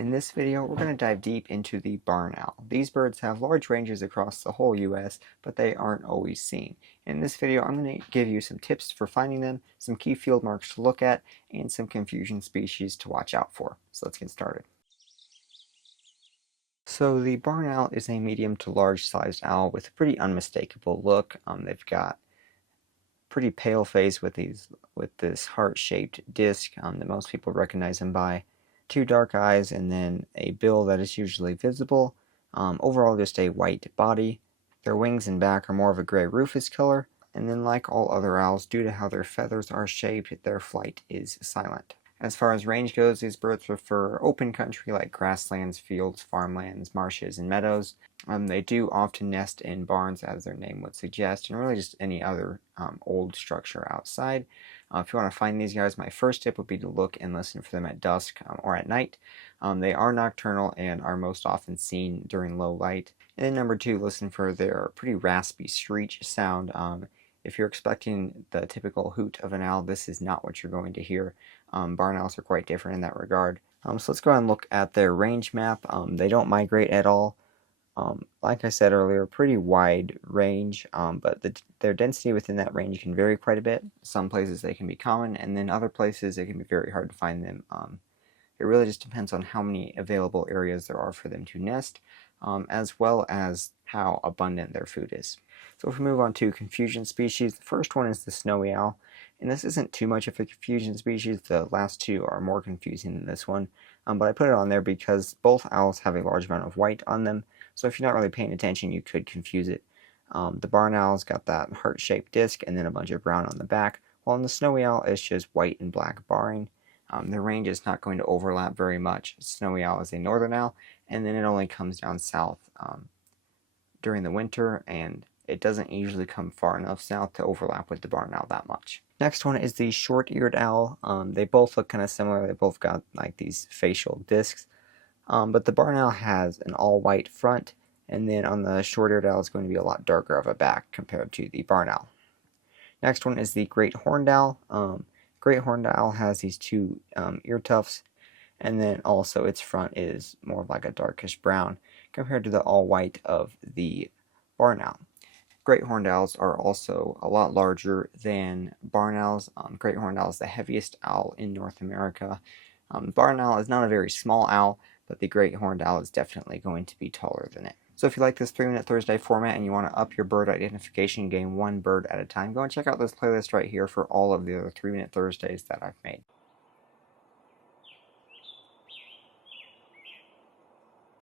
In this video, we're going to dive deep into the barn owl. These birds have large ranges across the whole US, but they aren't always seen. In this video, I'm going to give you some tips for finding them, some key field marks to look at, and some confusion species to watch out for. So let's get started. So the barn owl is a medium to large sized owl with a pretty unmistakable look. They've got pretty pale face with this heart-shaped disc that most people recognize them by. Two dark eyes, and then a bill that is usually visible. Overall, just a white body. Their wings and back are more of a gray rufus color, and then like all other owls, due to how their feathers are shaped, their flight is silent. As far as range goes, these birds prefer open country like grasslands, fields, farmlands, marshes, and meadows. They do often nest in barns, as their name would suggest, and really just any other old structure outside. If you want to find these guys, my first tip would be to look and listen for them at dusk or at night. They are nocturnal and are most often seen during low light. And then number two, listen for their pretty raspy screech sound. If you're expecting the typical hoot of an owl, this is not what you're going to hear. Barn owls are quite different in that regard. So let's go ahead and look at their range map. They don't migrate at all. Like I said earlier, pretty wide range, but their density within that range can vary quite a bit. Some places they can be common, and then other places it can be very hard to find them. It really just depends on how many available areas there are for them to nest, as well as how abundant their food is. So if we move on to confusion species, the first one is the snowy owl, and this isn't too much of a confusion species. The last two are more confusing than this one, but I put it on there because both owls have a large amount of white on them, so if you're not really paying attention, you could confuse it. The barn owl's got that heart-shaped disc and then a bunch of brown on the back, while in the snowy owl it's just white and black barring. The range is not going to overlap very much. Snowy owl is a northern owl, and then it only comes down south during the winter, and it doesn't usually come far enough south to overlap with the barn owl that much. Next one is the short-eared owl. They both look kind of similar. They both got like these facial discs, but the barn owl has an all-white front, and then on the short-eared owl it's going to be a lot darker of a back compared to the barn owl. Next one is the great horned owl. Great horned owl has these two ear tufts, and then also its front is more like a darkish brown compared to the all-white of the barn owl. Great horned owls are also a lot larger than barn owls. Great horned owl is the heaviest owl in North America. Barn owl is not a very small owl, but the great horned owl is definitely going to be taller than it. So if you like this 3-Minute Thursday format and you want to up your bird identification game one bird at a time, go and check out this playlist right here for all of the other 3-Minute Thursdays that I've made.